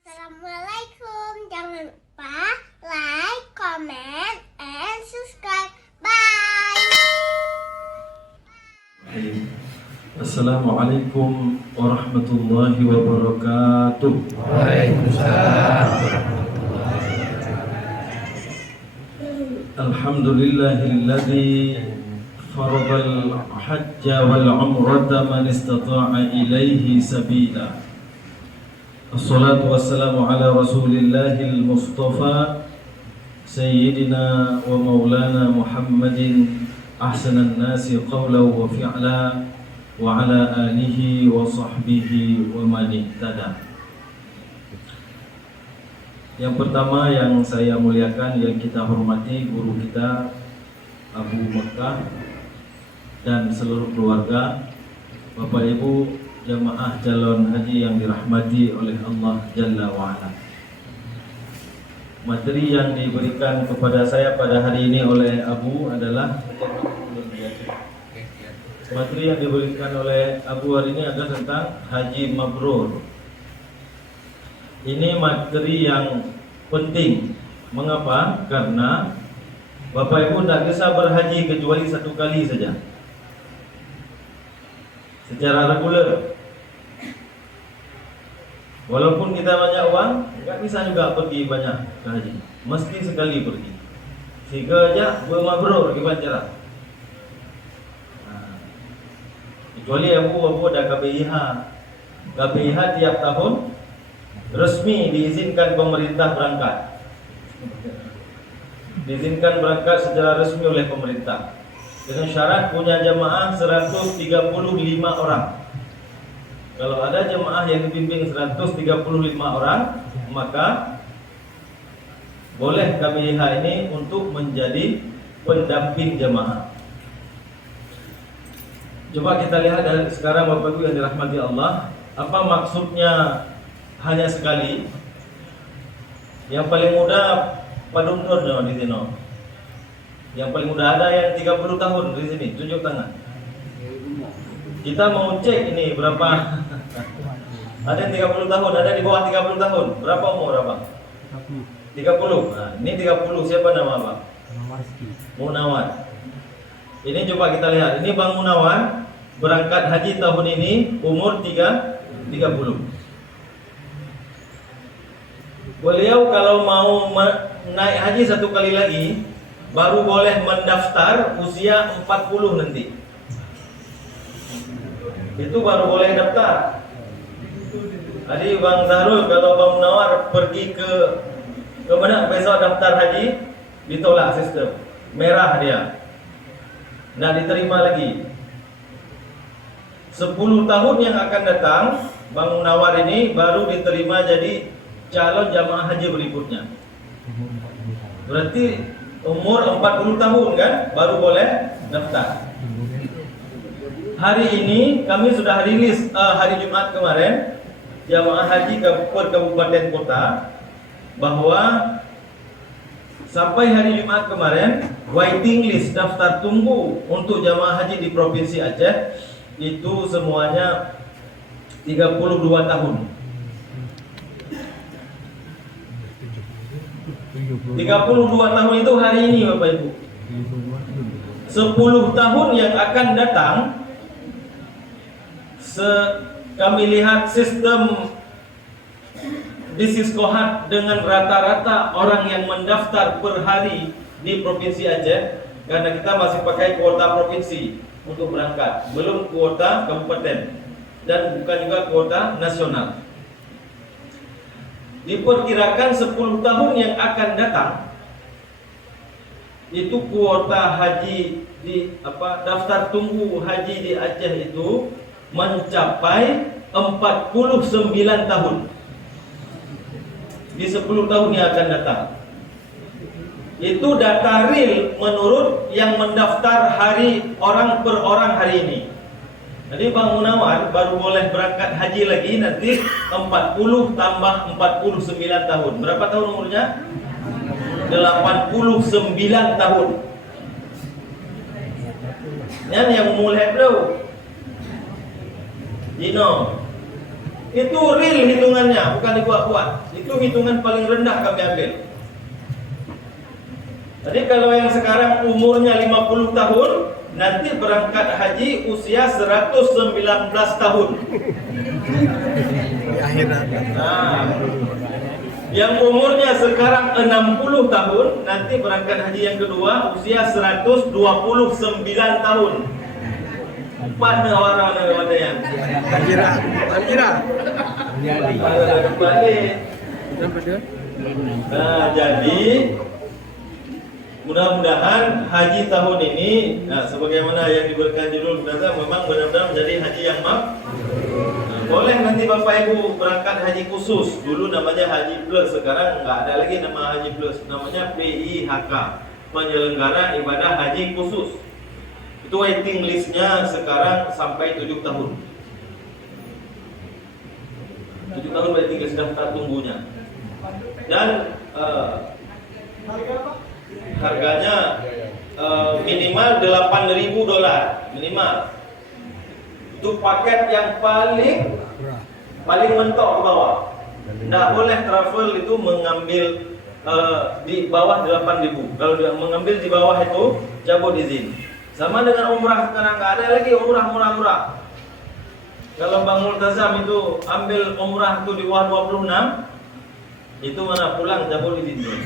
Assalamualaikum. Jangan lupa like, comment, and subscribe. Bye. Assalamualaikum warahmatullahi wabarakatuh. Waalaikumsalam. Alhamdulillahilladzi faradal hajja wal umrata man istata'a ilaihi sabila. Assalatu wassalamu ala rasulillahil mustafa Sayyidina wa maulana Muhammadin ahsanan nasi qawlan wa fi'la wa ala alihi wa sahbihi wa man ihtada. Yang pertama yang saya muliakan, yang kita hormati guru kita Abu Mekah dan seluruh keluarga, Bapak Ibu jamaah calon haji yang dirahmati oleh Allah Jalla wa'ala. Materi yang diberikan kepada saya pada hari ini oleh Abu adalah materi yang diberikan oleh Abu hari ini adalah tentang haji mabrur. Ini materi yang penting. Mengapa? Karena Bapak Ibu tidak bisa berhaji kecuali satu kali saja secara reguler. Walaupun kita banyak uang, nggak bisa juga pergi banyak ke haji. Mesti sekali pergi. Sehingga aja bermabrur gimana cara? Kecuali Abu ada KPIH. KPIH tiap tahun resmi diizinkan pemerintah berangkat. Diizinkan berangkat secara resmi oleh pemerintah. Dengan syarat punya jemaah 135 orang. Kalau ada jemaah yang dibimbing 135 orang, maka boleh KPIH ini untuk menjadi pendamping jemaah. Coba kita lihat dari sekarang Bapak Ibu yang dirahmati Allah, apa maksudnya hanya sekali? Yang paling mudah paduntun di sini. Yang paling mudah ada yang 30 tahun di sini, tunjuk tangan. Kita mau cek ini berapa. Ada yang 30 tahun, ada di bawah 30 tahun. Berapa umur berapa? 30. Nah, ini 30 siapa nama Pak? Munawar. Ini coba kita lihat. Ini Bang Munawar berangkat haji tahun ini umur 30. Beliau kalau mau naik haji satu kali lagi baru boleh mendaftar usia 40 nanti. Itu baru boleh daftar. Tadi Bang Zahrul kalau Bang Munawar pergi ke mana besok daftar haji ditolak sistem. Merah dia. Nggak diterima lagi. 10 tahun yang akan datang Bang Munawar ini baru diterima jadi calon jamaah haji berikutnya. Berarti umur 40 tahun kan baru boleh daftar. Hari ini kami sudah rilis hari Jumat kemarin jamaah haji per kabupaten kota bahwa sampai hari Jumat kemarin waiting list daftar tunggu untuk jamaah haji di Provinsi Aceh itu semuanya 32 tahun. 32 tahun itu hari ini Bapak Ibu. 10 tahun yang akan datang, kami lihat sistem Disiskohat dengan rata-rata orang yang mendaftar per hari di Provinsi Aceh, karena kita masih pakai kuota provinsi untuk berangkat, belum kuota kabupaten dan bukan juga kuota nasional. Diperkirakan 10 tahun yang akan datang itu kuota haji di daftar tunggu haji di Aceh itu mencapai 49 tahun. Di 10 tahun yang akan datang. Itu data real menurut yang mendaftar orang per orang hari ini. Jadi Bang Munawar baru boleh berangkat haji lagi nanti 40 tambah 49 tahun. Berapa tahun umurnya? 89 tahun. Yang mulai belum? Dino. Itu real hitungannya, bukan dibuat-buat. Itu hitungan paling rendah kami ambil. Jadi kalau yang sekarang umurnya 50 tahun, nanti berangkat haji usia 119 tahun. Di akhirat. Nah, yang umurnya sekarang 60 tahun, nanti berangkat haji yang kedua usia 129 tahun. Pada orang ada yang Kira. balik. Nah, jadi mudah-mudahan haji tahun ini, nah, sebagaimana yang diberikan judul kita, memang benar-benar menjadi haji yang boleh nanti Bapak Ibu berangkat haji khusus. Dulu namanya haji plus, sekarang nggak ada lagi nama haji plus, namanya PIHK, penyelenggara ibadah haji khusus. Itu waiting listnya sekarang sampai 7 tahun. 7 tahun waiting list daftar tunggunya. Dan harganya minimal $8.000 minimal. Itu paket yang paling mentok ke bawah. Tidak boleh travel itu mengambil di bawah 8.000. Kalau dia mengambil di bawah itu cabut izin. Sama dengan umrah, sekarang nggak ada lagi umrah murah-murah. Kalau Bang Multazam itu ambil umrah itu di bawah 26, itu mana pulang cabut izin.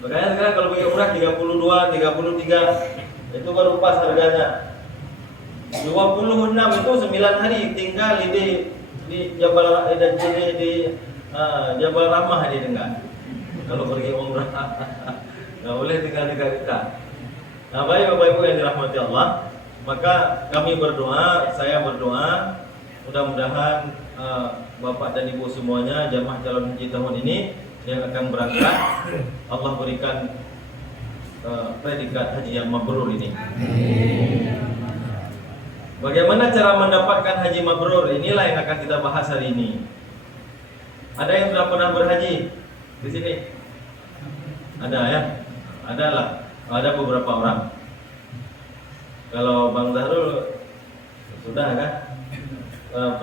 Makanya sekarang kalau pakai umrah 32, 33 itu baru pas harganya. 26 itu 9 hari tinggal di Jabal Jabal Rahmah di Tengah. Kalau pergi umrah nggak boleh tinggal di dekat. Nah, baik Bapak Ibu yang dirahmati Allah, maka kami berdoa, saya berdoa, mudah-mudahan Bapak dan Ibu semuanya jamaah calon haji tahun ini yang akan berangkat, Allah berikan predikat haji yang mabrur ini. Bagaimana cara mendapatkan haji mabrur? Inilah yang akan kita bahas hari ini. Ada yang sudah pernah berhaji di sini? Ada ya? Ada lah. Ada beberapa orang. Kalau Bang Zahrul sudah kan?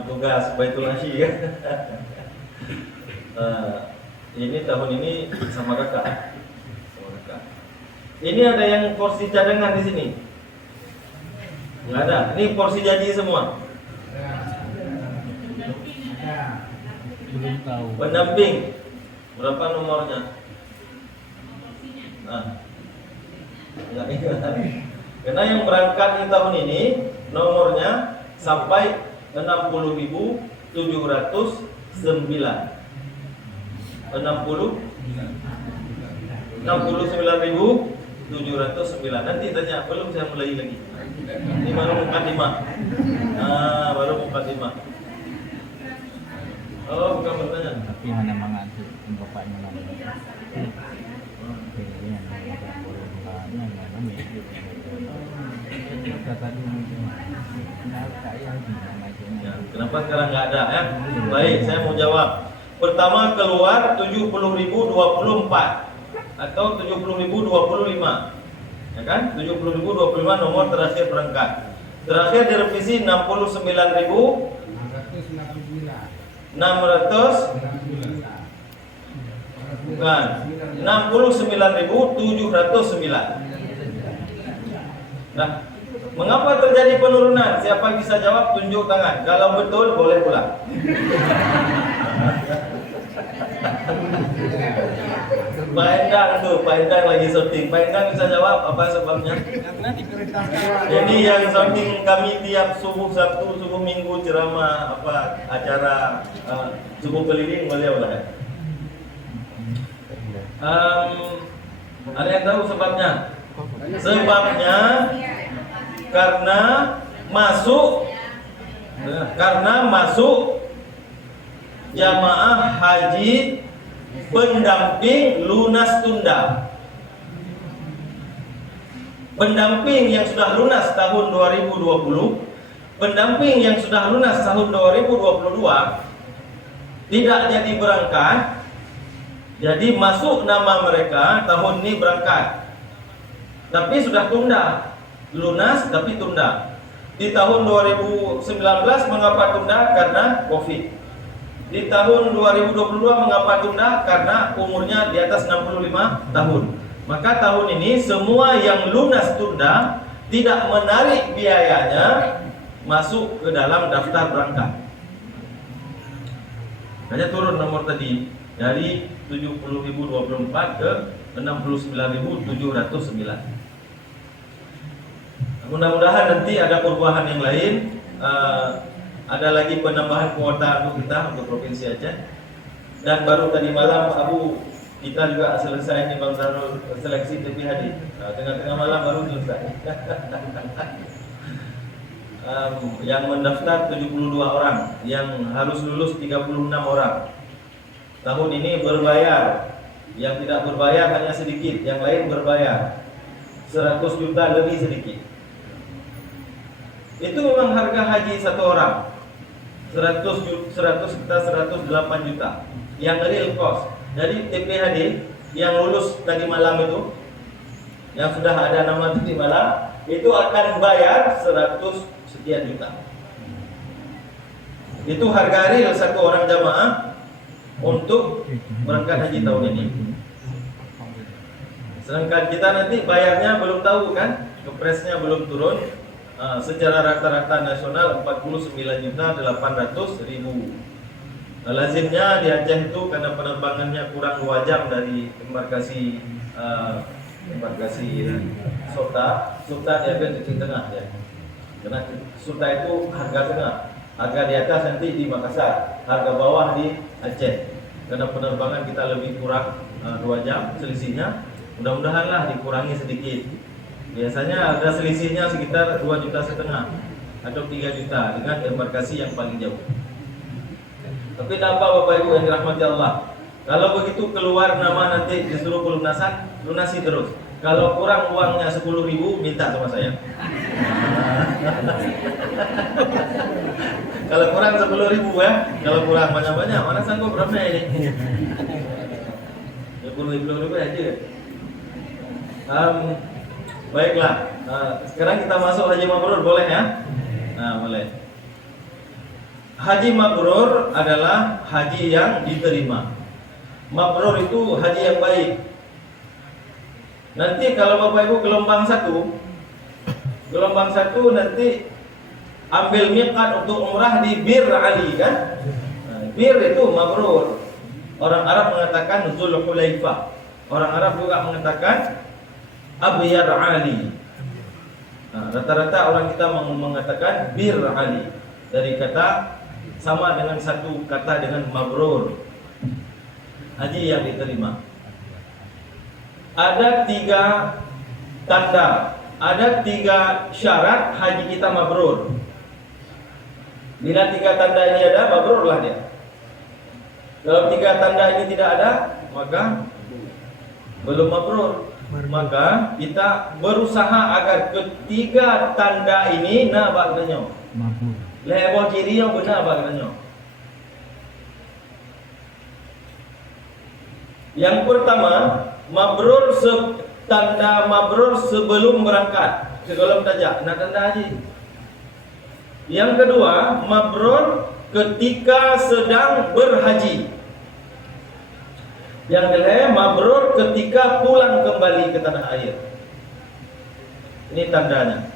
Petugas Baitul Haji kan? Ini tahun ini sama kakak. Ini ada yang porsi cadangan di sini? Nggak ada. Ini porsi janji semua. Belum tahu. Pendamping berapa nomornya? Nah, nggak ingat. Karena yang berangkat di tahun ini nomornya sampai 60.709. 69.709. Nanti tanya, belum saya mulai lagi. Ini baru mukadimah. Baru mukadimah. Oh, bukan bertanya. Tapi mana mengatur bapaknya mana? Ya, kenapa sekarang nggak ada ya? Baik, saya mau jawab. Pertama keluar 70.024 atau 70.025, ya kan? 70.025 nomor terakhir berangkat. Terakhir direvisi 69.709. Nah, mengapa terjadi penurunan? Siapa yang bisa jawab tunjuk tangan. Kalau betul boleh pulang. Pak Endang tuh, Pak Endang lagi syuting. Pak Endang bisa jawab apa sebabnya? Jadi yang syuting kami tiap subuh Sabtu, subuh Minggu ceramah apa acara subuh keliling beliau lah. Ada yang tahu sebabnya? Sebabnya karena masuk jamaah haji pendamping lunas tunda. Pendamping yang sudah lunas tahun 2020, pendamping yang sudah lunas tahun 2022 tidak jadi berangkat. Jadi masuk nama mereka tahun ini berangkat. Tapi sudah tunda. Lunas tapi tunda. Di tahun 2019 mengapa tunda? Karena Covid. Di tahun 2022 mengapa tunda? Karena umurnya di atas 65 tahun. Maka tahun ini semua yang lunas tunda tidak menarik biayanya masuk ke dalam daftar berangkat. Hanya turun nomor tadi dari 70.024 ke 69.709. Mudah-mudahan nanti ada perubahan yang lain, ada lagi penambahan kuota untuk kita, untuk Provinsi Aceh. Dan baru tadi malam Abu kita juga selesai nih Bang Sarul seleksi TPHD. Tengah-tengah malam baru selesai. Yang mendaftar 72 orang, yang harus lulus 36 orang. Tahun ini berbayar, yang tidak berbayar hanya sedikit, yang lain berbayar 100 juta lebih sedikit. Itu memang harga haji satu orang 100 kita 108 juta yang real cost. Jadi TPHD yang lulus tadi malam itu, yang sudah ada nama tadi malam, itu akan bayar 100 sekian juta. Itu harga real satu orang jamaah untuk berangkat haji tahun ini. Sedangkan kita nanti bayarnya belum tahu kan, kepresnya belum turun. Secara rata-rata nasional 49.800.000. Lazimnya di Aceh itu karena penerbangannya kurang 2 jam dari embarkasi Sota diambil di tengah ya. Karena Sota itu harga tengah, harga di atas nanti di Makassar, harga bawah di Aceh. Karena penerbangan kita lebih kurang 2 jam selisihnya, mudah-mudahanlah dikurangi sedikit. Biasanya ada selisihnya sekitar 2,5 juta atau 3 juta dengan embarkasi yang paling jauh. Tapi tak apa Bapak Ibu yang dirahmati Allah. Kalau begitu keluar nama nanti disuruh pelunasan, lunasi terus. Kalau kurang uangnya 10.000 minta sama saya. Kalau kurang 10.000 ya, kalau kurang banyak-banyak mana sanggup berapa ini? 10.000 aja. Baiklah, sekarang kita masuk haji mabrur, boleh ya? Nah, boleh. Haji mabrur adalah haji yang diterima. Mabrur itu haji yang baik. Nanti kalau Bapak Ibu gelombang satu nanti ambil miqat untuk umrah di Bir Ali kan? Nah, Bir itu mabrur. Orang Arab mengatakan Zulhulaifah. Orang Arab juga mengatakan Abyar Ali. Nah, rata-rata orang kita mengatakan Bir Ali dari kata sama dengan satu kata dengan mabrur, haji yang diterima. Ada 3 tanda, ada 3 syarat haji kita mabrur. Bila 3 tanda ini ada, mabrurlah dia. Kalau 3 tanda ini tidak ada, maka belum mabrur. Maka kita berusaha agar ketiga tanda ini bagusnya. Lebar ciri yang benar bagusnya. Yang pertama, tanda mabrur sebelum berangkat, sebelum tajak, nak tanda haji. Yang kedua, mabrur ketika sedang berhaji. Yang kedua, mabrur ketika pulang kembali ke tanah air. Ini tandanya.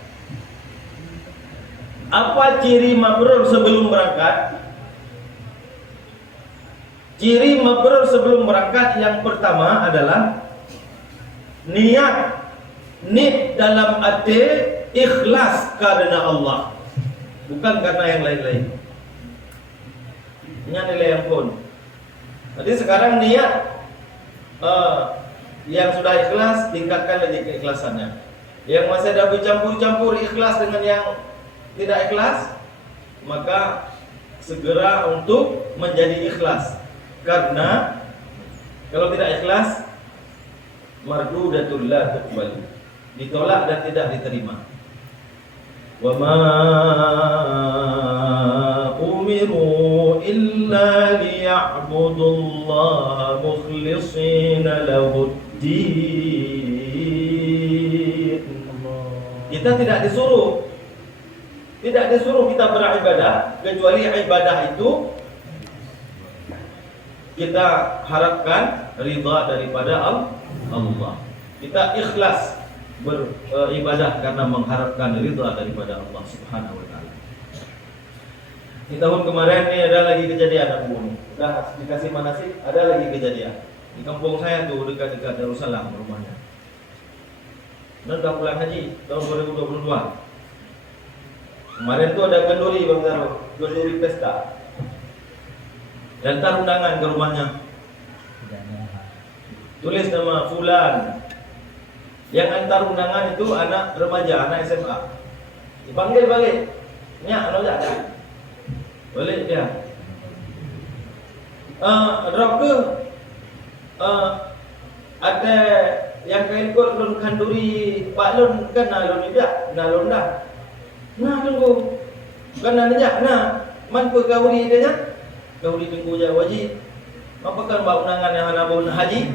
Apa ciri mabrur sebelum berangkat? Ciri mabrur sebelum berangkat yang pertama adalah niat dalam hati ikhlas karena Allah, bukan karena yang lain-lain. Ini nilai yang pun. Jadi sekarang niat yang sudah ikhlas, tingkatkan lagi keikhlasannya. Yang masih ada bercampur-campur ikhlas dengan yang tidak ikhlas, maka segera untuk menjadi ikhlas. Karena kalau tidak ikhlas, mardudatul la tuqbal, ditolak dan tidak diterima. Wa ma umiru illa liya'budullaha mukhlishina lahuddin. Kita tidak disuruh Tidak disuruh kita beribadah kecuali ibadah itu kita harapkan ridha daripada Allah. Kita ikhlas beribadah karena mengharapkan ridha daripada Allah Subhanahu wa taala. Di tahun kemarin ini ada lagi kejadian aku. Sudah dikasih manasik, ada lagi kejadian. Di kampung saya tuh dekat-dekat Darussalam rumahnya. Dan dah pulang haji tahun 2022. Kemarin tuh ada kenduri Bang Zaro, kenduri pesta. Dan tar undangan ke rumahnya. Tulis nama fulan. Yang antar undangan itu anak remaja, anak SMA. Dipanggil balik. Nyak, lo tak ada? Balik dia. Drop ke? Ada yang kain ikut lun kanduri Pak Lun kan nalun tidak, nalun dah. Nah tunggu, kan nanya, nah man pegawai dia nya, kawri tunggu je wajib. Apa kan bawa undangan yang anak bawa haji?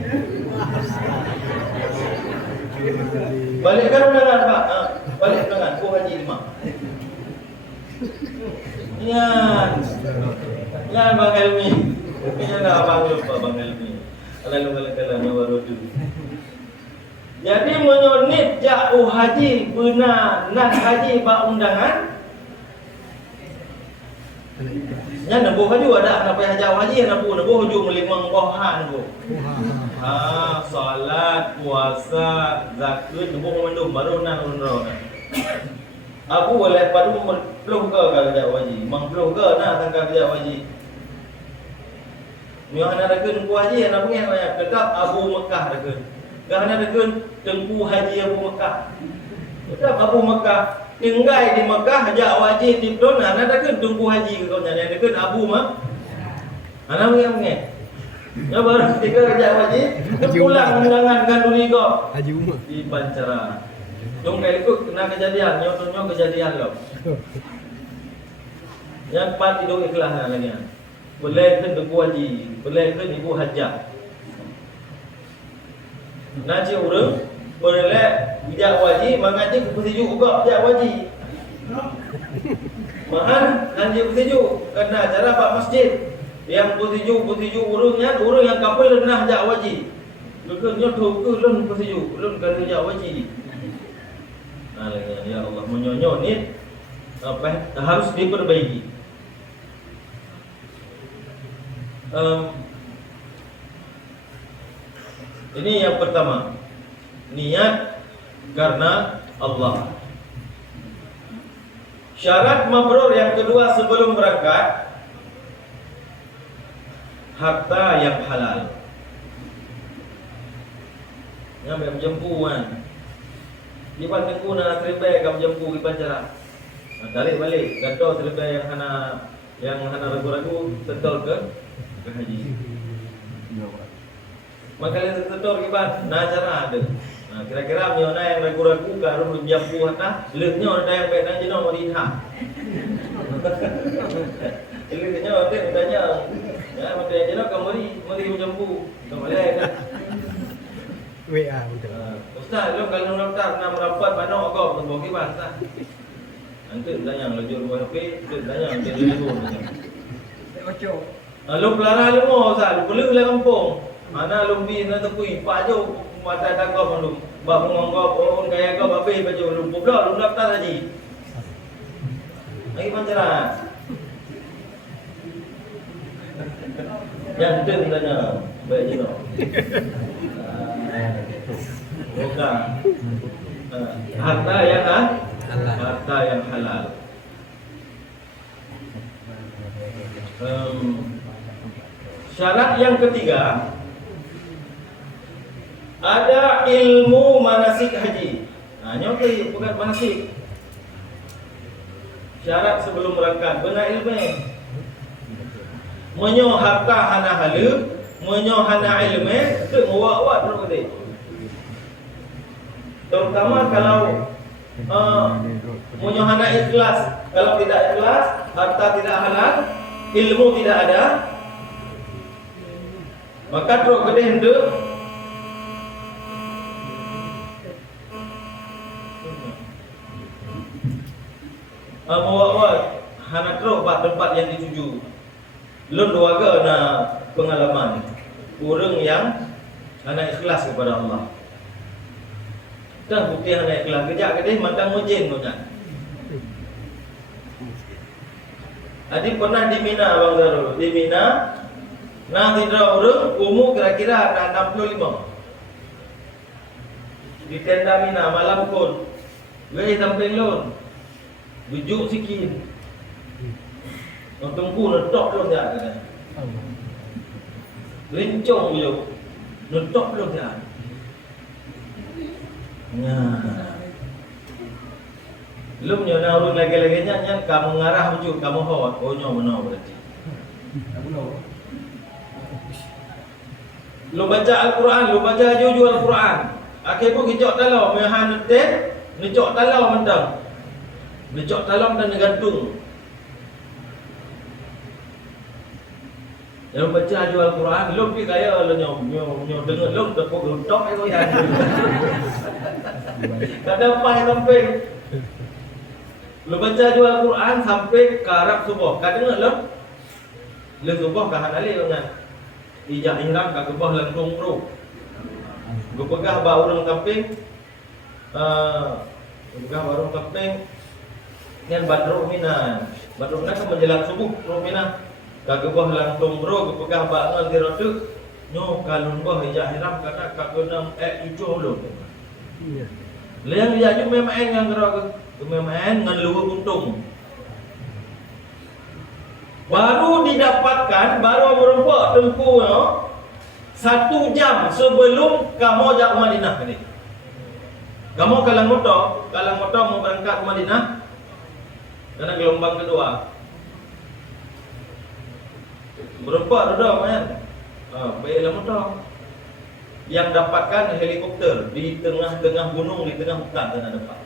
Balikkan undangan Pak, balik undangan, ku haji 5. Yan Bang Helmi. Yan abang lupa Bang Helmi. Kalau baru dulu. Jadi menyonit jauh haji benar nak haji ba undangan. Nya nabuh haju ada anak payah jauh haji nabuh haju melimang bohan bu. Salat, puasa, zakat nabuh mendum baru nan umrah. Aku boleh padu belum ke kerja wajib. Mang belum ke nak tangkap kerja wajib. Ni ana rekeun ku haji ana pengen banyak tetap Abu Mekah rekeun. Kerana rekeun tengku haji Abu Mekah. Tetap Abu Mekah tinggal di Mekah haji wajib di dona ana rekeun tengku haji kau nyana rekeun Abu Mekah. Ana pengen. Ya baru ketika kerja wajib pulang undangan kanduri kau. Haji Umar di Pancara. Jom kali ikut kena kejadian, nyotonyo kejadian lo. Yang part hidup ikhlas lagi. Boleh ke deku haji, boleh ke ibu hajjah. Naci urang, boleh bijak wajib, mengaji bersejuk juga bijak wajib. Mahal nanti bersejuk, kena cara pak masjid. Yang bersejuk urangnya, urang yang kapal kena hajjah wajib. Lekas nyoto ke lun bersejuk, lun kena hajjah wajib. Ya Allah, menyonyo ni harus diperbaiki. Ini yang pertama, niat karena Allah. Syarat mabrur yang kedua sebelum berangkat, harta yang halal. Yang jempuan. Di pandangku nak terlebai kamu jempu di Pancara. Tarik balik, gato terlebai yang hana ragu-ragu setor ke haji. Maka yang setor kibat, nah cara ada. Nah kira-kira miona yang ragu-ragu kalau jempu hata, leknya ada yang baik dan jenuh meriha. Leknya ada udahnya, ya macam yang jenuh meri jempu, kembali kan. WA betul. Ustaz, lo kalau daftar nak merapat mana kau untuk bagi bahasa. Nanti tanya lajur buat HP, tu tanya dia telefon. Tak baca. Lo pelara lo mau Ustaz, perlu le kampung. Mana lo bi nak tekui, pak jo mata takau lu. Bab menganggap orang kaya kau babe baju lu pula lu daftar haji. Lagi Pancara. Yang tu tanya, baik je no. Bukan harta yang harta yang halal. Syarat yang ketiga, ada ilmu manasik haji. Nah, nyoki bukan manasik. Syarat sebelum berangkat benar ilmu. Menyo harta hana halu, menyo hana ilmu, tu muwak-wak terus tadi. Terutama kalau menyohana ikhlas. Kalau tidak ikhlas, harta tidak halal, ilmu tidak ada, maka teruk gede hendak Bawa hana teruk tempat yang dituju. Lun dua ke na pengalaman. Orang yang hana ikhlas kepada Allah. Dah bukti hana ikhlas. Kejap kedai mantang mujin punya. Adik pernah di Mina Abang Zarul. Di Mina, nah tidak orang umur kira-kira ada 65. Di tenda Mina malam pun, gue samping lon, bujuk sikit. Tunggu letak lo dia kata. Lencong bujuk, letak lo dia. Nah. Belum nyona urut lagi-lagi nyan kamu ngarah ujuk kamu hot. Oh nyo benar berarti. Lu baca Al-Quran, lu baca jujur Al-Quran. Akhir pun kicok talau mehan netet, necok talau mentang. Necok talau dan gantung. Lu baca jujur Al-Quran, lu pi kaya lu nyo dengar lu tepuk tok ai kau yan. Kada pai sampai lu baca juga Al-Quran sampai ke Arab subuh. Kau dengar lo? Lu subuh kau hanali dengan ijak ihram kau kebah lantung bro. Gua pegah bawa orang kamping, pegah bawa orang kamping. Yang badro mina, badro mina kan menjelang subuh bro mina. Kau kebah lantung bro, gua pegah bawa ngan tirotu. Nyo kalun bah ijak ihram karena kau kena tujuh lo. Yang ijak memang yang gerak. Kememahan dengan luar untung. Baru didapatkan, baru merempak tempuh 1 jam sebelum kamu ajak Madinah ni. Kamu kalang motor mau berangkat ke Madinah karena gelombang kedua. Merempak dah kan. Baiklah motor. Yang dapatkan helikopter di tengah-tengah gunung, di tengah hutan kena dapat.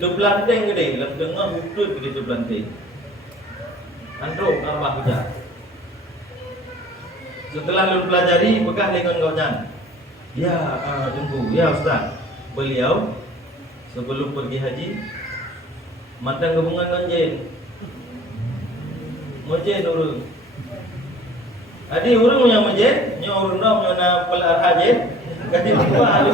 Lu belanteng gede, dalam tengah hutan gede tu belanteng. Andro tambah kerja. Setelah lu pelajari, bekah dengan kawannya. Ya, tunggu. Ya Ustaz, beliau sebelum pergi haji mantan gabungan ganjen. Mojen urung. Adi urung yang mojen, nyo urung dah nyo na pelar haji. Kati tua alu.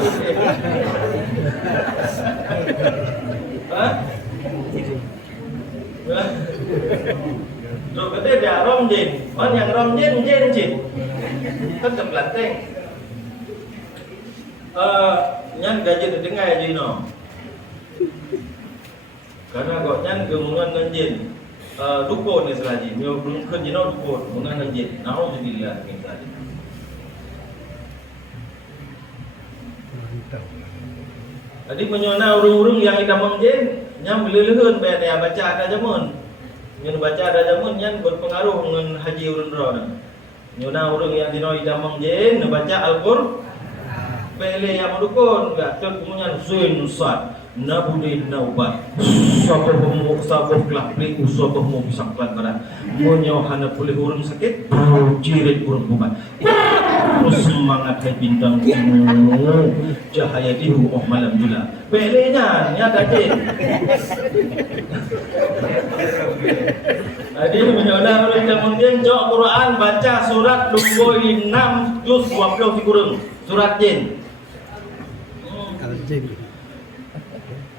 Rồi cái đây là rom gì? Ở nhà rom jen gì? Tất cả belanteng. Nyan gaji terdengar aja no. Karena kok nyan gemungan nganjin. Dukun istilahnya. Mio belum kerja no dukun, mungan nganjin. Nauzubillah min dzalik. Tadi menyona urung-urung yang ida memjen, nyam beleleun be dia baca ada jamun. Nyen baca ada jamun nyen berpengaruh dengan haji urun ro. Nyona urung yang dino ida memjen baca Al-Qur'an. Bele yang dukun enggak terkemunyan zuin nusat. Nabudin naubat. Sabohmu saboh kelak beli usabohmu bisa kelat badan. Monyo hana boleh urung sakit, jirit urung bubat. Semangat hai bintang timur, cahaya dihu oh malam jula. Belenya nyata je. Jadi menyona oleh kemudian jok Quran baca surat 26 juz 20 kurung surat jin.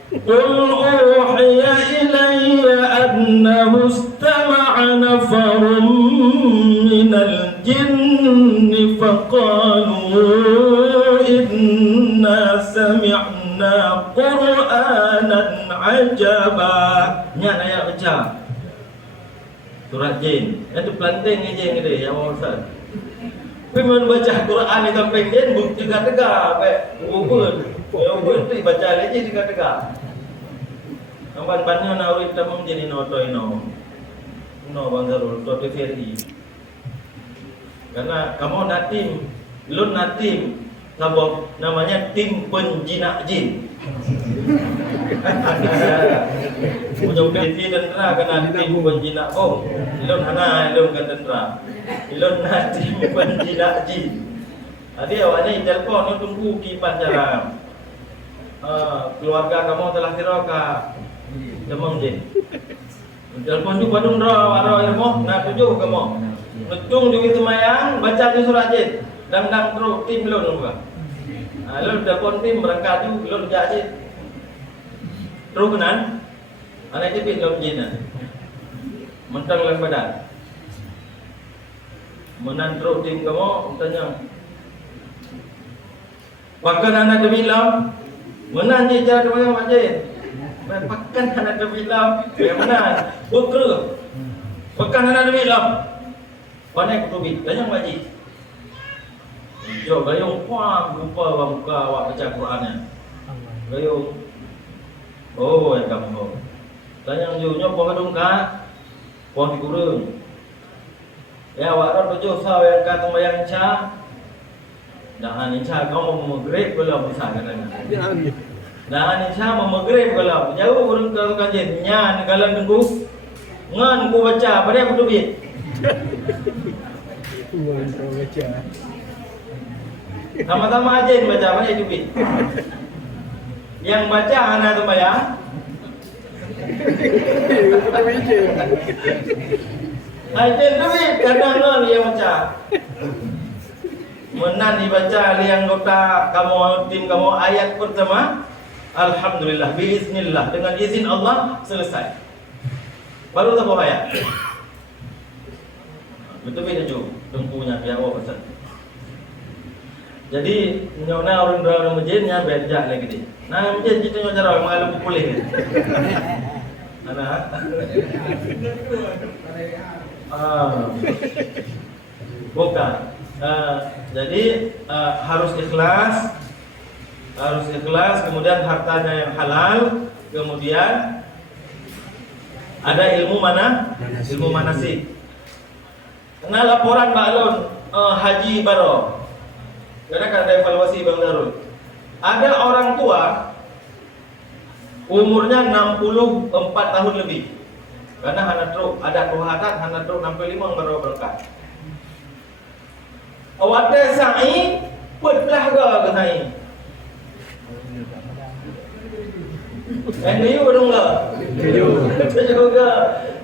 قل أوحي إلي أنه استمع نفر من الجن فقالوا إنا سمعنا قرآنا عجبا. Nyana ayat baca surat jin. Itu pelanteng je ngede ya Ustaz. Pemon baca Quran ni sampai jin bukti tegak baik. Ubun. Yang berhenti baca lagi tegak. Ban-bannya na urip tamam jadi noto ino. No Bang Zarul, to TVRI. Karena kamu natim, lun natim, sabab namanya tim penjinak jin. Punya PT tentera kena tim penjinak bom. Lun hana lun kan tentera. Lun natim penjinak jin. Adi awak ni telefon tunggu kipan jalan. Keluarga kamu telah tiraka. demam je. Telepon ju padung ro ilmu na tuju kamu. Nutung ju itu mayang baca ju surah je. Dang terus tim belum nunggu. Lalu telepon tim berangkat ju belum je. Terus kenan. Anak je belum je na. Mentang lang badan. Menan terus tim kamu tanya. Pakan anak demi lam. Menan je cara kamu mak je. Pakan anak demi lam. Yang menan. Bukru. Pakan anak demi lam. Pandai kutubit. Tanya mak je. Jo gayung kuam lupa muka awak baca Qurannya. Gayung. Oh, yang kamu. Tanya jo nyopo gedung ka. Puan dikurung. Ya awak ron tujuh saw yang kata mayang cha. Jangan insya kau mau maghrib kalau bisa katanya. Jangan insya mau maghrib kalau jauh urang kalau kajian nyan kalau tunggu ngan ku baca pada aku tubit. Ngan ku baca. Sama-sama aja baca pada tubit. Yang baca anak tu bayang. Ajen tubit kadang-kadang dia baca. Menan dibaca liang kota kamu tim kamu ayat pertama alhamdulillah biiznillah dengan izin Allah selesai. Baru tak ayat. Betul beda ju tempuhnya ya Allah pesan. Jadi nyona orang masjidnya bejak lagi ni. Nah masjid kita nyonya cara mengalu pulih. Ana. Bukan. Jadi harus ikhlas, kemudian hartanya yang halal, kemudian ada ilmu manasik. Kena laporan Mbak Alun haji baro. Karena kan ada evaluasi Bang Darul. Ada orang tua umurnya 64 tahun lebih. Karena hana truk ada tuhatat, hana truk 65 baru berkat. Awak dah sa'i pedlah ke sa'i. Yang dia dong ke? Dia juga.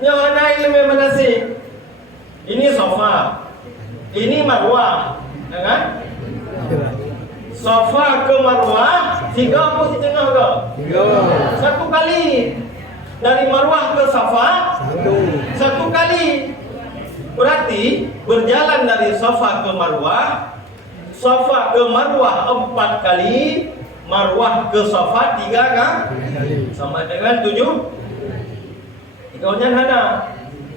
Yang mana ilmu manasik? Ini sofa. Ini marwah, ya kan? Sofa ke marwah 3 atau setengah ke? 3. 1 kali. Dari marwah ke sofa 1 kali. Berarti berjalan dari sofa ke marwah 4 kali, marwah ke sofa 3 kan? Sama dengan 7. Ikutnya mana?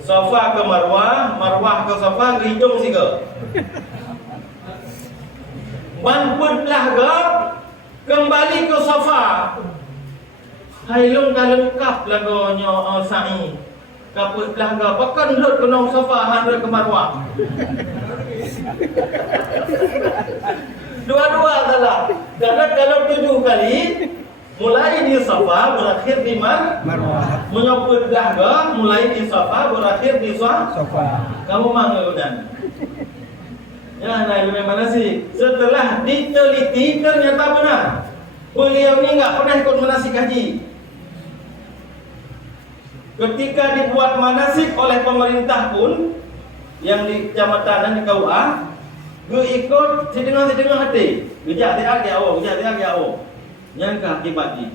Sofa ke marwah, marwah ke sofa, hijung sih ke? Banputlah ke? Kembali ke sofa. Hailung kalengkap lagonya sa'i. Kaputlah ke? Pakan rut ke nong sofa, handut ke marwah. Dua-dua adalah. Karena kalau 7 kali mulai di sofa berakhir di marwah. Menyebutlah ke mulai di sofa berakhir di sofa. Kamu manggunan. Ya, nah ilmu manasik. Setelah diteliti ternyata benar. Beliau ini enggak pernah ikut manasik haji. Ketika dibuat manasik oleh pemerintah pun yang di kecamatan dan di KUA, gue ikut sedengah hati. Bijak dia awak. Yang akibatnya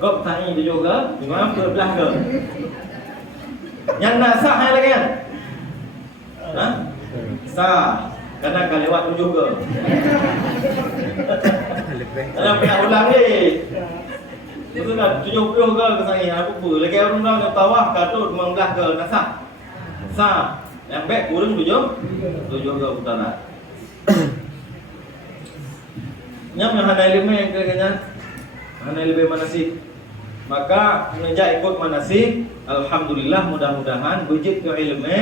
gop tanya dia juga memang berbelah ke yang nasah yang lagi kan sah karena kan lewat tunjuk ke dalam pihak ulang ni itu kan 70 ke saya apa lagi orang dah tawaf katut membelah ke nasah sah yang baik kurang 7 ke utara nyam yang ada ilmu yang kayaknya hanya lebih manasik. Maka menjak ikut manasik, alhamdulillah mudah-mudahan wujud ke ilmu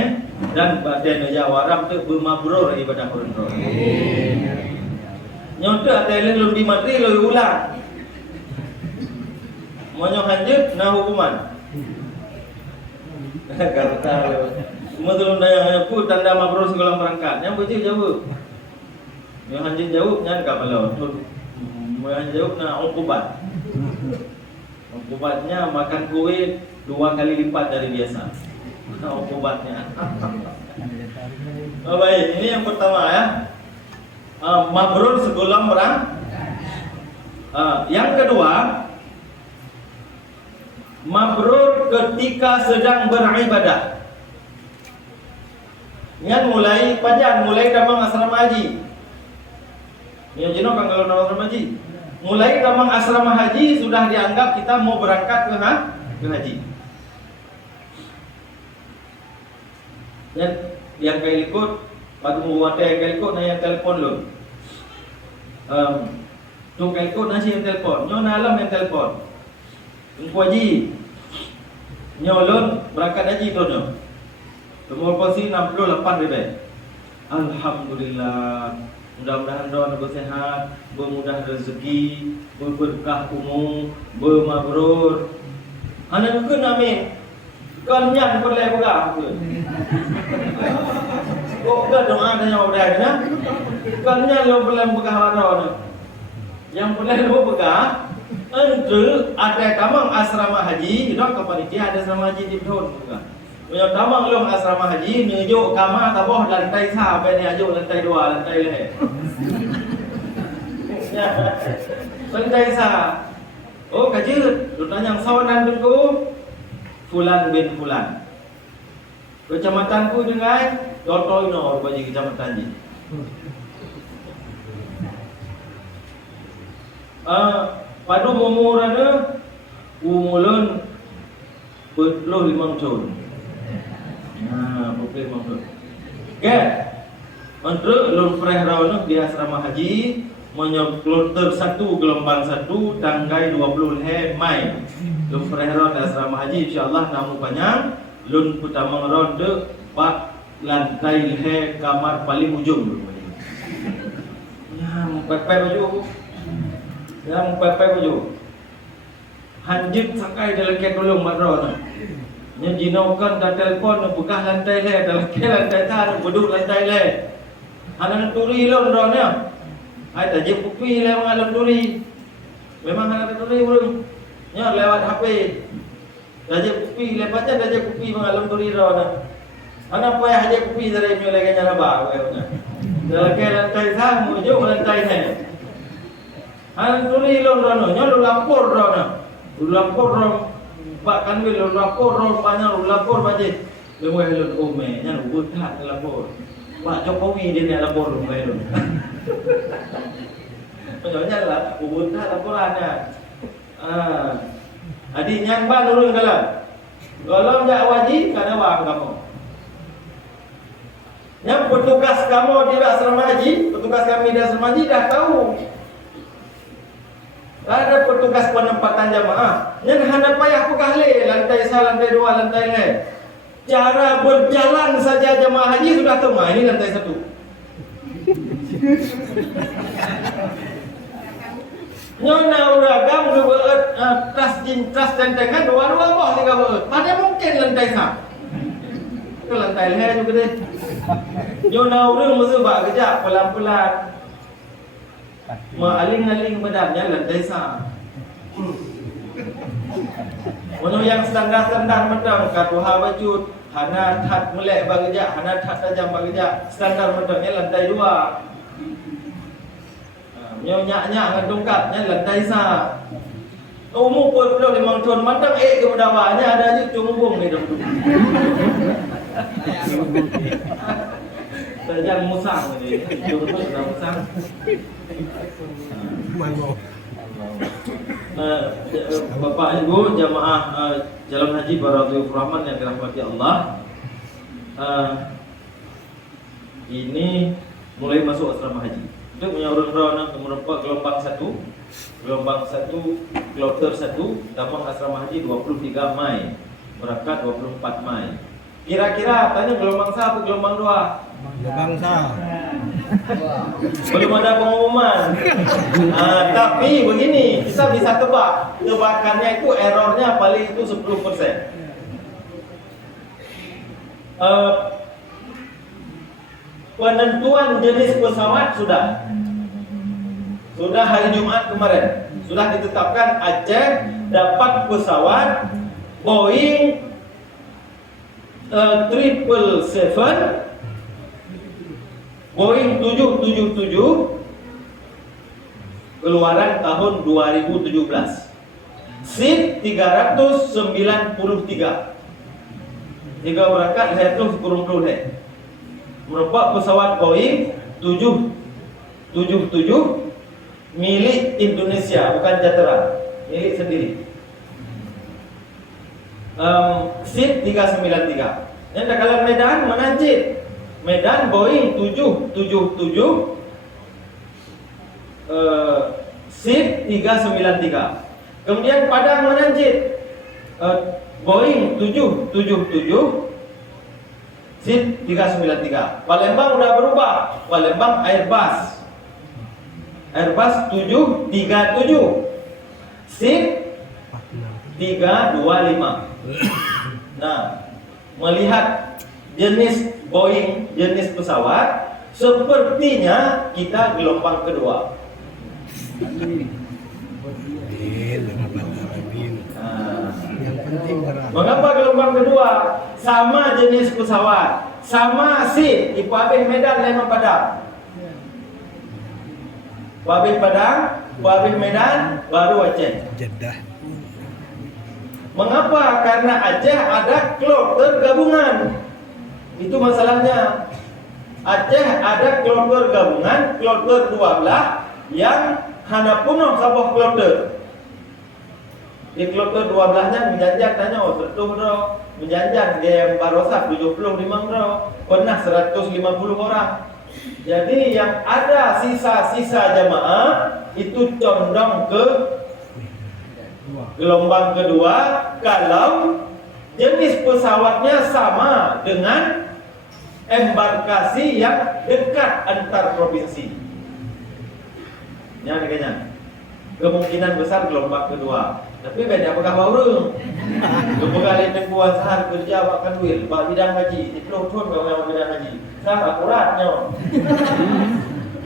dan badan jawaram tu bermabrur ibadah Quran. Nyontok ada ilmu lebih materi lebih ulang. Monyo lanjut nah hukuman. Kata semua tulung daya aku tanda mabrur segala berangkat. Yang wujud jawab. Yang lanjut jawab nyan ka malau. Yang jawab na uqubat. Obatnya makan kue 2 kali lipat dari biasa. Obatnya. Baik, ini yang pertama ya. Mabrur segolong orang. Yang kedua, mabrur ketika sedang beribadah. Yang mulai panjang, mulai damang asrama haji. Yang jenuh kan kalau nama asrama haji. Mulai damang asrama haji sudah dianggap kita mau berangkat ke haji. Dan yang kaya ikut, padu mau ada yang kaya ikut, na yang telepon lo. Tu kaya ikut nasi yang telepon, nyo nalam yang telepon. Tunggu haji, nyo lon berangkat haji tu nyo. Umur posisi 68 ribu. Alhamdulillah. Mudah-mudahan doa bersehat, bermudah rezeki, berberkah umum, bermabrur. Hana mungkin amin. Kan nyan perlai berkah tu. Kok dah doa dah yang berada na? Kan nyan lo perlai berkah warna. Yang perlai lo berkah. Entre ada kamang asrama haji, dok kepanitia ada asrama haji di Bedon juga. Punya tamang long asrama haji nunjuk kamar taboh lantai sampai ni ajuk lantai 2 lantai leh. Lantai sa. Oh kajut, lu tanya sawanan ku Fulan bin Fulan. Kecamatanku dengan Dotoino bagi kecamatan ni. Padu umurana umulun 45 tahun. Problem maksud. Okay. Untuk lun prehraw di asrama haji kloter 1 gelombang 1 tanggal 20 Mai. Lun prehraw di asrama haji insyaallah namu panjang lun pertama ronde pak lantai he kamar paling ujung dulu. Yang pepek baju. Yang pepek baju. Hanjit sakai dalam ke tolong madron. Nya jinaukan dah telefon bekah lantai le, dalam ke lantai tar duduk lantai le. Anak turi lon ronnya. Ai tajib kupi le mengalam turi. Memang anak turi belum. Nya lewat HP. Tajib kupi le baca tajib kupi mengalam turi ronnya. Anak payah tajib kupi dari nyu lagi nyala ba we. Dalam ke lantai tar menuju lantai le. Anak turi lon ronnya, nya lu lapor ronnya. Lu lapor ron Pak kan wil lapor ron banyak lapor baje. Lewe lon ome nya lu buta lapor. Pak Jokowi dia ni lapor lewe lon. Maksudnya lah buta laporannya. Adik nyamban dulu dalam. Kalau enggak wajib karena wang kamu. Yang petugas kamu di asrama haji, petugas kami di asrama haji dah tahu. Ada petugas penempatan jamaah. Yang hendak payah pegale lantai 1, lantai 2, lantai le. Cara berjalan saja jamaah haji sudah tahu. Ini lantai 1. Nyona uragam beut tas tentengan dua-dua bawah 3 beut. Pada mungkin lantai 1. Ke lantai le juga deh. Nyona urang mesti bak kejap pelan-pelan. Aling-aling badannya lantai 1. Ono yang standar-standar medang katuha bajut, hana tat melek bagja, hana tat tajam bagja, standar medangnya lantai 2. Nyak-nyak ngedongkatnya lantai 1. Umur pun belum 5 tahun mandang ke bedawanya ada aja cunggung ni dong. Tajam musang ni, cunggung dah musang. Bapak Ibu jamaah Jalan Haji Baratul Rahman yang dirahmati Allah, ini mulai masuk asrama haji. Untuk menyuruh menempat gelombang 1, kloter 1, damang asrama haji 23 Mai, berangkat 24 Mai. Kira-kira tanya gelombang 1 gelombang 2? Gelombang sah. Belum ada pengumuman. Tapi begini, kita bisa tebak. Tebakannya itu errornya paling itu 10%. Penentuan jenis pesawat sudah hari Jumat kemarin. Sudah ditetapkan Aceh dapat pesawat Boeing 777 Boeing 777 keluaran tahun 2017. Seat 393. Jika berangkat itu kurang merupakan pesawat Boeing 777 milik Indonesia, bukan Jatera, milik sendiri. Seat 393. Yang kalau Medan menanjit. Medan Boeing 777 seat 393. Kemudian Padang menanjit Boeing 777 seat 393. Palembang udah berubah, Palembang Airbus 737 seat 325. Nah, melihat jenis Boeing, jenis pesawat, sepertinya kita gelombang kedua. Yang penting berat. Mengapa gelombang kedua? Sama jenis pesawat, sama seat. Ibu Abid Medan, Lembang Padang. Ibu Abid Padang, Ibu Abid Medan, baru Aceh. Jeddah. Mengapa? Karena Aceh ada kloter gabungan. Itu masalahnya. Aceh ada kloter gabungan, kloter 12 yang hana penuh sabah kloter. Di kloter 12-nya menjanjak tanya, oh betul bro, menjanjak dia yang barosak 75 bro, pernah 150 orang. Jadi yang ada sisa-sisa jamaah itu condong ke gelombang kedua kalau jenis pesawatnya sama dengan embarkasi yang dekat antar provinsi. Ya, kayaknya kemungkinan besar gelombang kedua. Tapi beda apakah baru? Dua kali tempuan sehari kerja makan duit, bak bidang haji, diplom kau yang bidang haji. Sah akuratnya.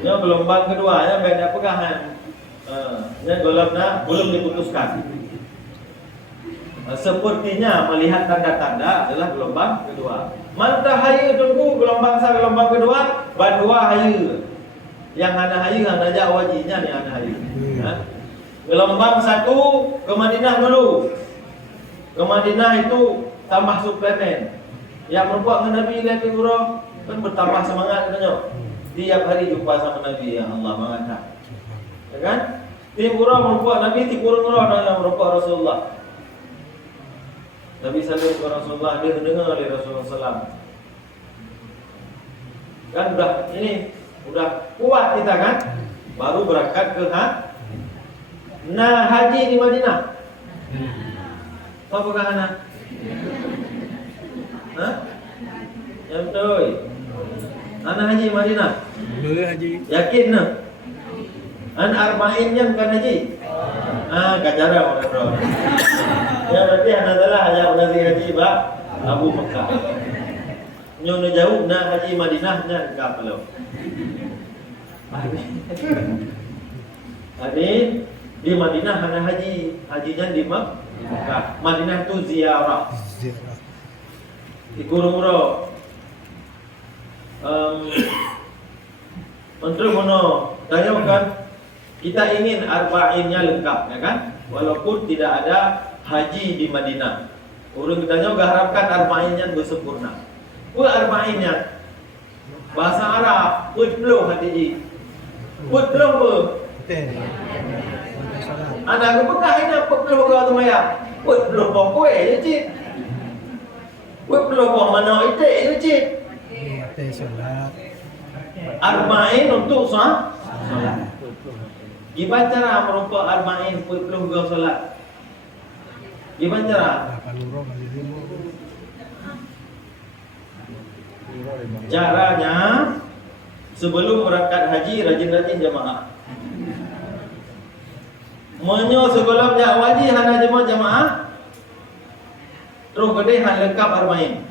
Ya gelombang kedua ya beda pegangan. Ya gelombang belum diputuskan. Sepertinya melihat tanda-tanda adalah gelombang kedua. Mantah hayu tunggu gelombang kedua, badua hayu. Yang ada hayu, yang ada wajinya nih ada hayu. Gelombang 1 ke Madinah dulu. Ke Madinah itu tambah suplemen. Yang merupakan Nabi Nabi Bro kan bertambah semangat katanya. Tiap hari jumpa sama Nabi, ya Allah mengangkat. Ya kan? Timurah merupakan Nabi, Timurah yang merupakan Rasulullah. Nabi sallallahu alaihi Rasulullah dia mendengar dari Rasulullah SAW. Kan udah kuat kita kan? Baru berangkat ke haji di Madinah. Tahu bukan anak? Hah? Ya betul. Anak haji Madinah. Boleh haji. Yakin nah? An arba'in yang kan haji. Kacara orang bro. Ya berarti anak adalah hanya nazi haji Pak Abu Mekah. Nyono jauh na haji Madinahnya enggak belum. Ini di Madinah hanya hajinya di Mekah. Madinah itu ziarah. Di Kurungro. Menteri Mono, tanya kan? Kita ingin arba'innya lengkap, ya kan? Walaupun tidak ada haji di Madinah. Orang kita juga harapkan arba'innya bersempurna. Arba'innya bahasa Arab, putloh haji. Putloh apa? Anak aku pekah ini putloh ke atau maya? Putloh kue je cik. Putloh mana itu je cik. Salat. Arba'in untuk salat. Gimana cara merupakan arba'in putloh ke salat? Gimana cara? Caranya sebelum berangkat haji rajin-rajin jamaah. Menyo sebelum haji hana jamaah. Terus gede han lengkap arba'in.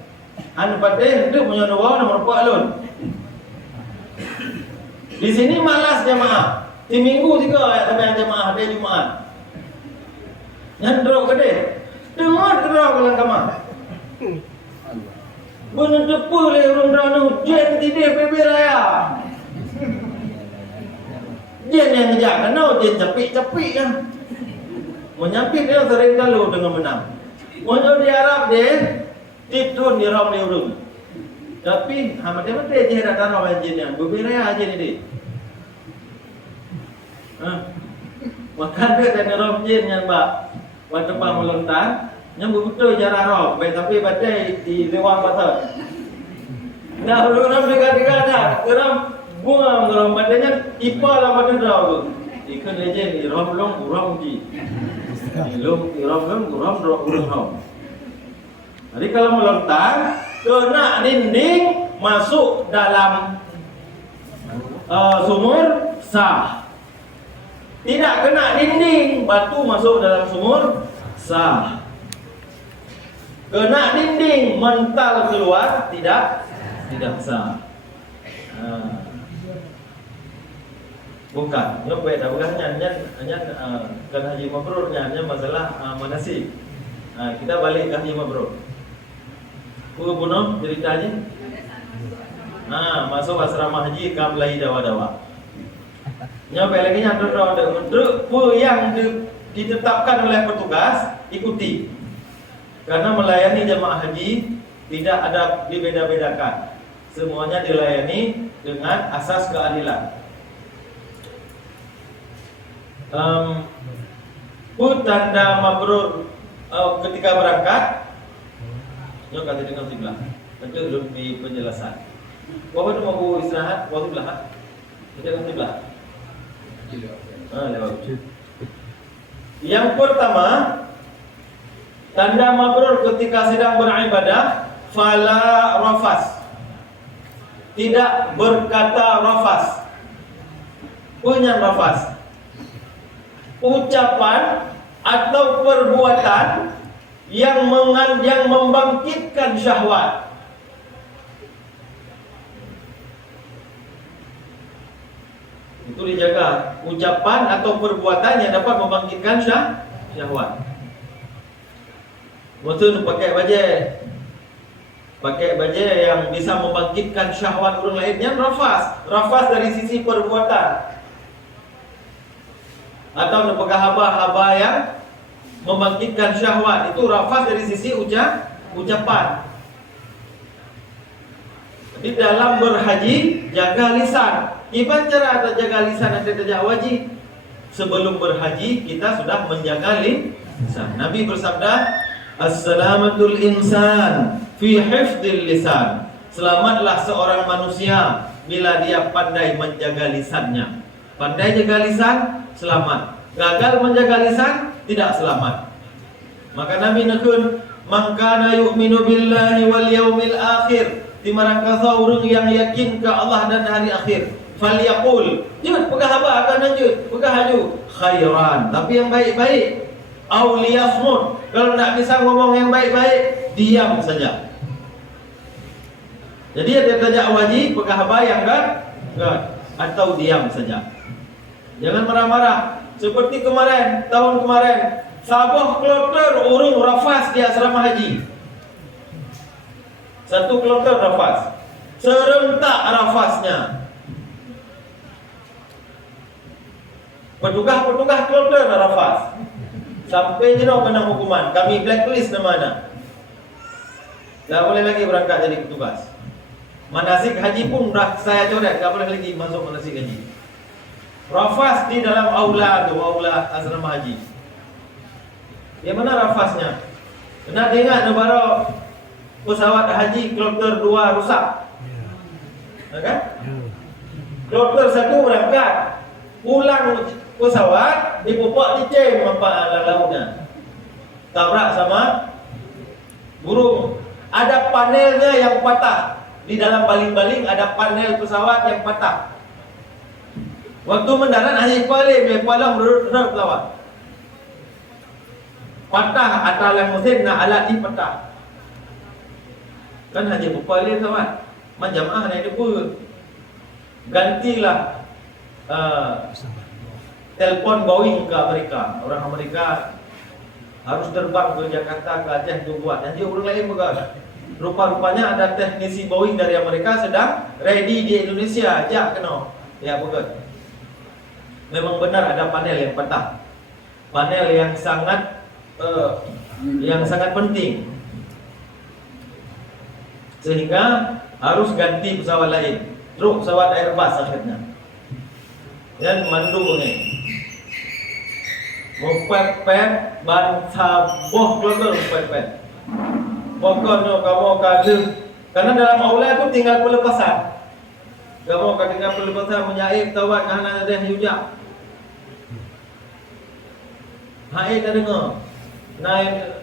Han patih itu punya nomor alun. Di sini malas jamaah. Di minggu 3 ayat sampai jamaah hari Jumaat. Nyandro ke dia. Dengar kerau kelang kamar. Benar depa le orang rana jen tidak bebe raya. Jen yang ngejak kenau jen capik-capik kan. Menyapit dia sering kalau dengan menang. Mau diharap dia tiptun di ram dia urung. Tapi mati-mati je datang orang jen yang bebe raya aja ni dia. Makan dia dan ram jen yang bak waktu pang melontar. Yang betul cara roh, baik tapi badai di lewang mata. Nah, orang dekat-dekat dah, orang buang orang badannya ipa lah pada roh. Ikan aja ni rom long uram ji, long uram. Jadi kalau melontar, kena dinding masuk dalam sumur sah. Tidak kena dinding, batu masuk dalam sumur sah. Kena dinding mental keluar tidak sah. Bukan. Yo beda bukan hanya kan haji mabrur hanya masalah manasik. Kita balik ke haji mabrur. Ku bunuh ceritanya. Masuk asrama haji kam lai dawa-dawa. Nya lagi nya pu yang ditetapkan oleh petugas ikuti. Karena melayani jemaah haji tidak ada dibeda-bedakan. Semuanya dilayani dengan asas keadilan. Tanda mabrur ketika berangkat. Yo kata dengan sebelah. Tentu lebih penjelasan. Bapak tu mau istirahat, waktu belah. Kita dengan sebelah. Lewat. Yang pertama, tanda mabrur ketika sedang beribadah, fala rafas. Tidak berkata rafas. Punya rafas. Ucapan atau perbuatan yang membangkitkan syahwat. Itu dijaga. Ucapan atau perbuatan yang dapat membangkitkan syahwat. Betul pakai baju yang bisa membangkitkan syahwat orang lainnya rafas dari sisi perbuatan atau pegang haba yang membangkitkan syahwat itu rafas dari sisi ucapan. Di dalam berhaji jaga lisan. Gimana cara jaga lisan dan tidak wajib? Sebelum berhaji kita sudah menjaga lisan. Nabi bersabda, "As-salamatul insan fi hifdil lisan." Selamatlah seorang manusia bila dia pandai menjaga lisannya. Pandai jaga lisan, selamat. Gagal menjaga lisan, tidak selamat. Maka Nabi nekun, "Man kana yu'minu billahi wal yaumil akhir." Timarang kasa orang yang yakin ke Allah dan hari akhir. Falyaqul, jud pegah apa akan lanjut, pegah haju khairan, tapi yang baik-baik. Au liyasmut, kalau tak bisa ngomong yang baik-baik, diam saja. Jadi ada tajak wajib, pegah apa yang kan? Atau diam saja. Jangan marah-marah. Seperti kemarin, tahun kemarin, Sabah kloter urung rafas di asrama haji. Satu kloter rafas, serentak rafasnya. Petugas kloter rafas. Sampai jenuh kena hukuman. Kami blacklist namanya. Tak boleh lagi berangkat jadi petugas. Manasik haji pun dah saya coret, tak boleh lagi masuk manasik haji. Rafas di dalam aula asrama haji. Di mana rafasnya? Kena dengar negara pesawat haji kloter 2 rusak. Kan? Kloter 1 berangkat, pulang pesawat dipupuk di cem lautnya. Tabrak sama burung. Ada panelnya yang patah. Di dalam baling-baling ada panel pesawat yang patah. Waktu mendarat hanya paling palang berlawat. Patah atalan mesin nak alat di patah. Kan hanya berpaling pesawat. Macam naik depa. Gantilah telefon Boeing ke Amerika. Orang Amerika harus terbang ke Jakarta, ke Aceh untuk buat. Nanti orang lain pegang. Rupa-rupanya ada teknisi Boeing dari Amerika sedang ready di Indonesia. Ajak kena. Ya pegang. Memang benar ada panel yang patah. Panel yang sangat penting. Sehingga harus ganti pesawat lain. Terus pesawat Airbus akhirnya. Dan mandu ni. Mempepet ban saboh keluar mempepet. Pokoknya kamu kata karena dalam aula itu tinggal pelepasan. Kamu akan tinggal pelepasan menyaib tawat kahana ada hujak. Hai tak dengar. Naik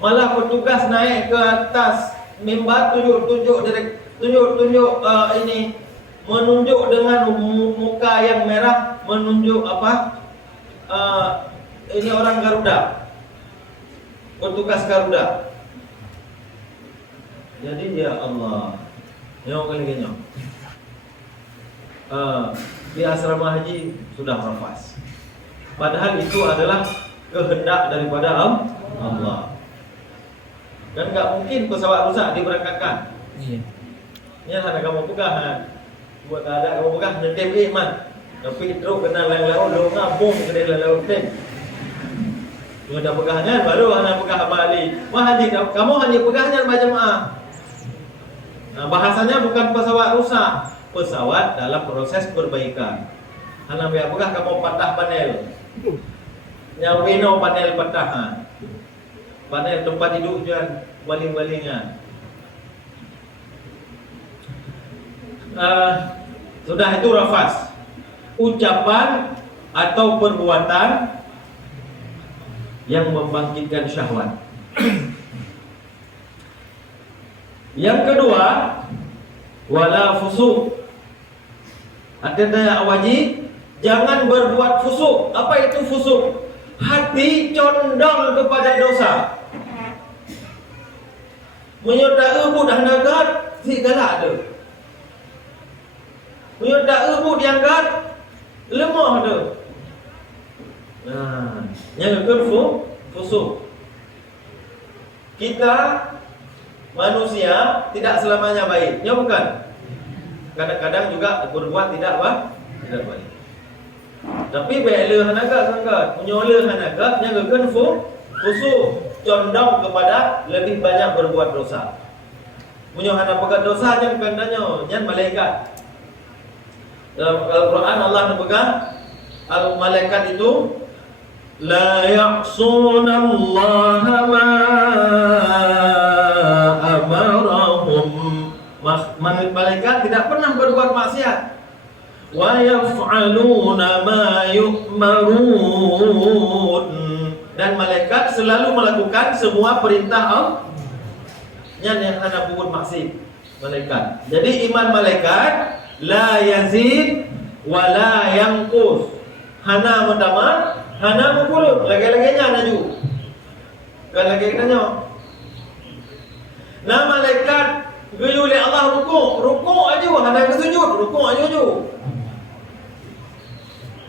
malah petugas naik ke atas mimbar tunjuk ini menunjuk dengan muka yang merah menunjuk apa? Ini orang Garuda. Petugas Garuda. Jadi ya Allah, yang kali gini, di asrama haji sudah nafas. Padahal itu adalah kehendak daripada Allah. Dan tak mungkin pesawat rusak diberangkatkan. Ini ada kamu pegang, buat ada kamu pegang nyetem iman. Tapi terus kena lain-lain lu ngabung ke dalam laut tem. Lu dah pegang kan baru hanya pegang balik. Wah haji kamu hanya pegangnya berjemaah. Bahasanya bukan pesawat rusak, pesawat dalam proses perbaikan. Hanya biar pegang kamu patah panel. Yang wino panel patah. Panel tempat duduk jangan baling-balingan. Sudah itu rafas. Ucapan atau perbuatan yang membangkitkan syahwat. Yang kedua, wala fusuk. Artinya wajib jangan berbuat fusuk. Apa itu fusuk? Hati condong kepada dosa. Menyertai budak nagat si galak ada. Menyertai bud diangkat lemah ada. Yang kedua fusuk. Kita manusia tidak selamanya baik. Ya bukan? Kadang-kadang juga berbuat tidak baik. Tapi baiklah hanaga sangat. Menyolah hanaga yang akan fusuk condong kepada lebih banyak berbuat dosa. Menyohana pegat dosa yang kandanya yang malaikat. Dalam Al-Quran Allah memegang al-malaikat itu la ya'suna Allah ma amarahum. Malaikat tidak pernah berbuat maksiat. Wa yaf'aluna ma yu'marun. Dan malaikat selalu melakukan semua perintah Allah. Yang hanya buat maksiat malaikat. Jadi iman malaikat la yazid wa la yanqus. Hana mendama, hana mengkurut. Lagi-laginya naju. Lagi-laginya. Nah malaikat guyul oleh Allah rukuk aja, hana bersujud, rukuk aja.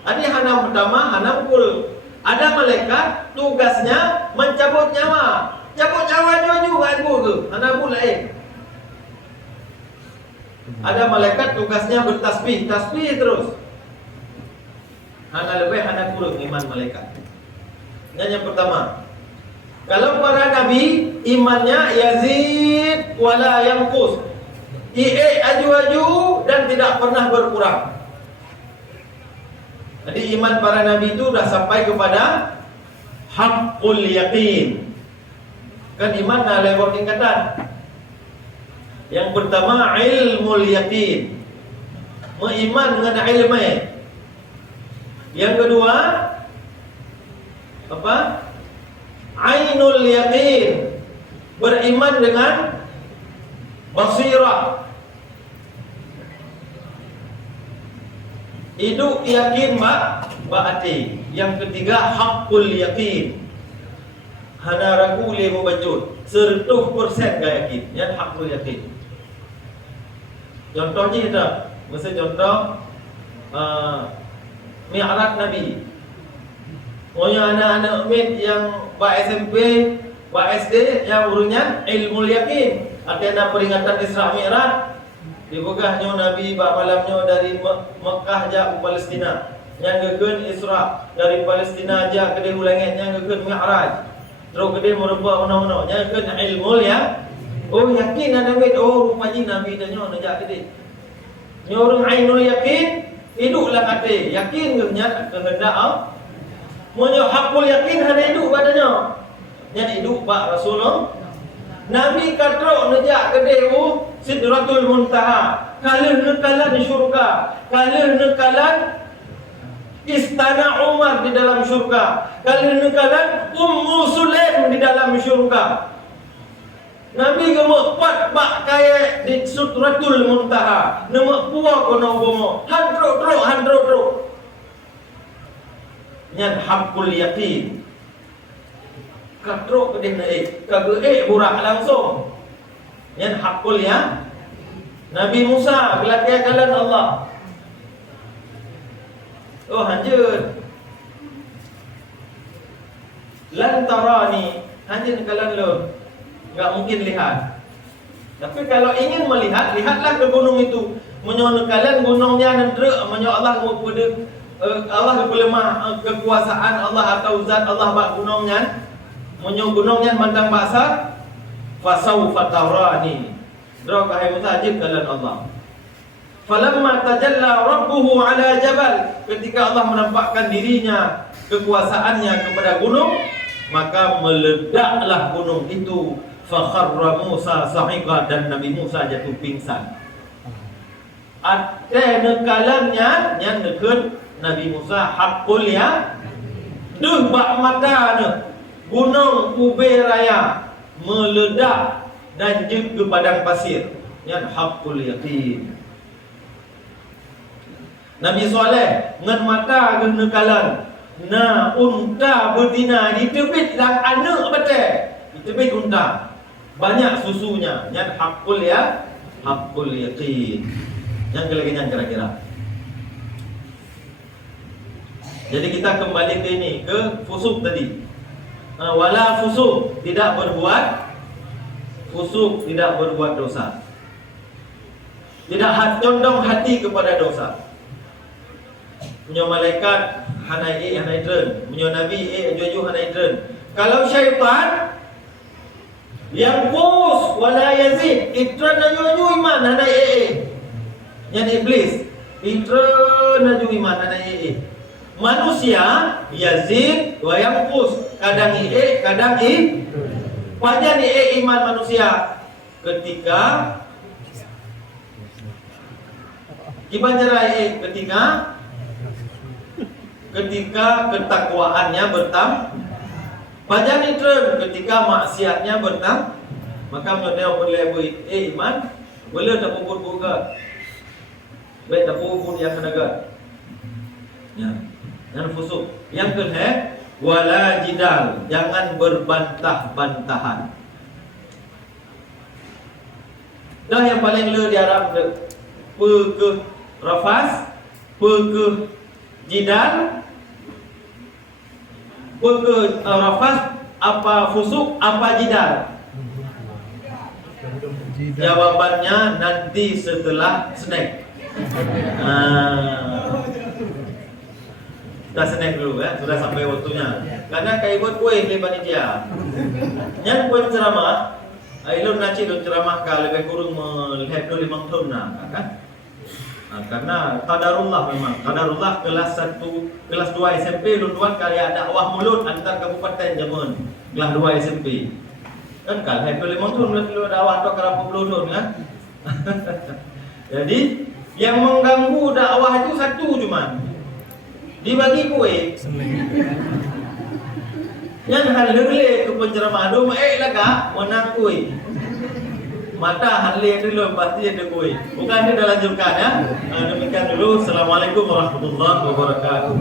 Ini hana pertama, hana mengkurut. Ada malaikat tugasnya mencabut nyawa. Cabut nyawa juga aku ke. Hana pun lain. Ada malaikat tugasnya bertasbih, tasbih terus. Hana lebih, hana kurang iman malaikat. Yang pertama, kalau para nabi imannya yazid wala yanqus. Aju-aju dan tidak pernah berkurang. Jadi iman para nabi itu sudah sampai kepada haqqul yaqin. Kan iman ada lewat tingkatan. Yang pertama ilmul yaqin. Beriman dengan ilmu. Yang kedua apa? Ainul yaqin. Beriman dengan basirah. Itu yakin ba'ati. Yang ketiga haqqul yaqin. Hana ragu le membajut 100% gak yakin. Yang haqqul yaqin. Contohnya itu, misal contoh Mi'raj Nabi. Punya anak-anak mid yang bak SMP, bak SD yang urunya ilmu yakin. Artinya peringatan Isra Mi'raj. Dibegahnya Nabi bak malamnya dari Mekah ja ke Palestina. Yang kekeun Isra dari Palestina ja ke langit, yang kekeun Mi'raj. Terus ke merubah mana-mana. Yang kekeun ilmu ya. Oh yakin anak mid, oh rupanya Nabi dah nyo najak ke. Ni orang ainul yakin, hiduplah kata yakin kehendak Allah. Munyo hakul yakin hana hidup badannya. Yang hidup pak Rasulullah. Nabi katrok nejak gede Sidratul Muntaha. Kalih nekalan syurga. Kalih nekalan Istana Umar di dalam syurga. Kalih nekalan Ummu Sulaim di dalam syurga. Nabi gemek pat bak kaya di Sidratul Muntaha. Nemek puak kono bomo. Handro. Nyan hakul yakin. Katrok kedih naik, kagek burak langsung. Nyan hakul ya. Nabi Musa gelakai kalan Allah. Oh hanjut. Lantarani, hanjut kalan lo. Enggak mungkin lihat. Tapi kalau ingin melihat, lihatlah ke gunung itu. Menyono kalian gunungnya nendrek, menyo Allah mau pada Allah kelemah kekuasaan Allah atau zat Allah bak gunungnya. Menyo gunungnya mandang basar fasaufa tarani. Dro kahai Musa ajib kalian Allah. Falamma tajalla rabbuhu ala jabal, ketika Allah menampakkan dirinya kekuasaannya kepada gunung, maka meledaklah gunung itu. Fakharra Musa sahiqa, dan Nabi Musa jatuh pingsan. Ada nekalannya yang nekun Nabi Musa hakul ya. Duh bak mata ne gunung Ubay Raya meledak dan jut ke padang pasir. Yang hakul yakin. Nabi Saleh ngan mata ke nekalan. Na unta betina di tebit lang anak betul. Di tebit unta. Banyak susunya. Yang hakul ya. Hakul yakin. Yang kelebihan kira-kira. Jadi kita kembali ke ini, ke fusuk tadi. Wala fusuk, tidak berbuat fusuk, tidak berbuat dosa. Tidak condong hati kepada dosa. Punya malaikat hanai dren, punya nabi ajuju hanai dren. Kalau syaitan yang kus wala yazid, itran ajuju iman hanai yang iblis, itran ajuju iman hanai manusia yazid wa yanqus, kadang kadang Wajar iman manusia ketika gimana ketika ketakwaannya bertambah. Wajar itu ketika maksiatnya bertambah. Maka menurut boleh iman boleh tak puput buka. Baik tak puput yang kenaga. Ya. Dan fusuk. Yang kedua, wala jidal, jangan berbantah-bantahan. Dah yang paling le di Arab ke rafas, ke jidal, ke rafas, apa fusuk, apa jidal? Jawabannya nanti setelah snack. Kita snack dulu ya, sudah sampai waktunya. Karena kayak buat kue di panitia. Yang kue ceramah, ilun naci ilun ceramah ka lebih kurang melihat dulu 5 tahun kan? Karena qadarullah memang. Qadarullah kelas 1, kelas 2 SMP ilun buat kali ada dakwah mulut antar kabupaten Jamun. Kelas 2 SMP. Kan kalau lebih 5 tahun lu dakwah tok kerap 10 tahun kan? Jadi yang mengganggu dakwah itu satu cuma dibagi kue. Yang halile ke penceramah do laga menang kue. Mata halile dulu pasti ada kue. Bukan dia dah lanjutkan ya. Demikian dulu. Assalamualaikum warahmatullahi wabarakatuh.